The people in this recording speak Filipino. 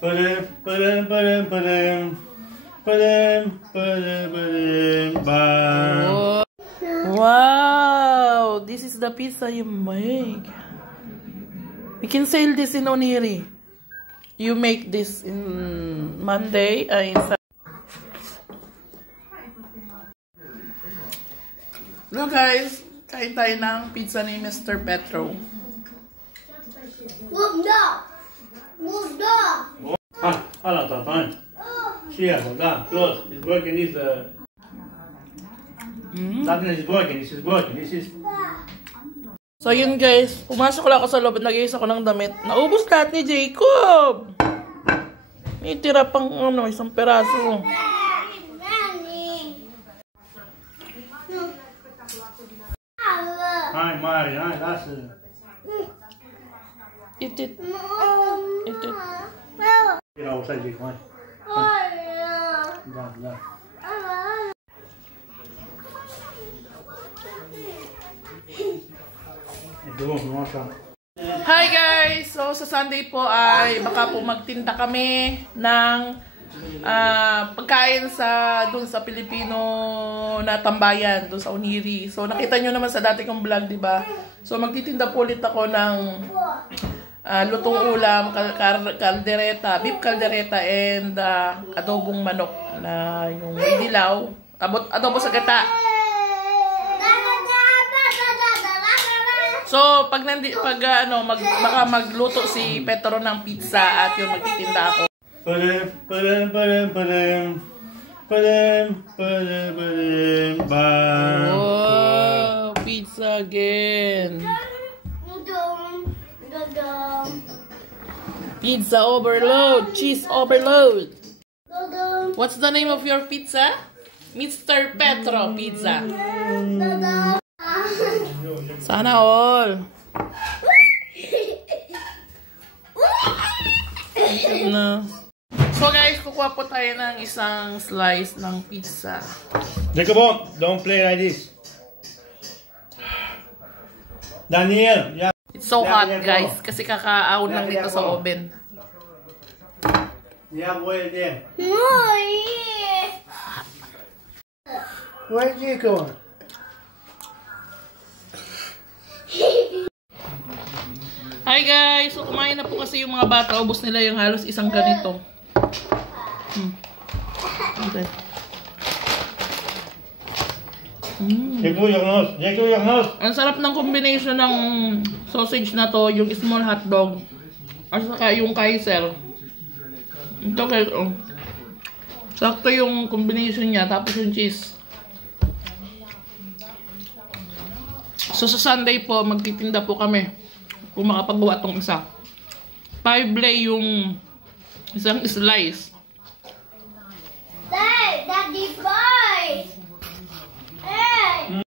Ba-dum, ba-dum, ba-dum, ba-dum. Ba-dum, ba-dum, ba-dum, ba. Wow! This is the pizza you make. We can sell this in Oniri. You make this in Monday. Look guys, kain tayo ng pizza ni Mr. Petro. That's fine. Yeah, close. It's working. This nothing is working. This is working. This is. So yun guys, pumasok lang ako sa loob at nag-iisa ko ng damit. Naubos lahat ni Jacob! May tira pang isang peraso. Hi, Mari. Hi, that's it. Eat it. Eat it. Get outside, Jacob. Down. Hi guys! So sa Sunday po ay baka po magtinda kami ng pagkain doon sa Pilipino na tambayan, doon sa Oniri. So nakita nyo naman sa dati kong vlog, di ba? So magtitinda po ulit ako ng lutong ulam, kaldereta, beef kaldereta and adobong manok na yung may dilaw, adobo sa gata. So, pag baka magluto si Petro ng pizza at yung magtitinda ako. Wow, pizza again. Pizza overload, cheese overload. What's the name of your pizza? Mr. Petro Pizza. Sana all. No. So guys, kukuha po tayo ng isang slice ng pizza. Jacob, don't play like this. Daniel, yeah. It's so hot guys, kasi kakaahon lang dito sa oven. Yeah, boy, there. Where's Jacob? Hi guys! So kumain na po kasi yung mga bata. Ubos nila yung halos isang ganito. Okay. Jacob, your nose. Ang sarap ng combination ng sausage na to, yung small hotdog, at saka yung Kaiser. Ito kayo. Sakto yung combination niya, tapos yung cheese. So sa Sunday po, magtitinda po kami. Kung makapagawa tong isa. 5 lei yung isang slice. Daddy, boy!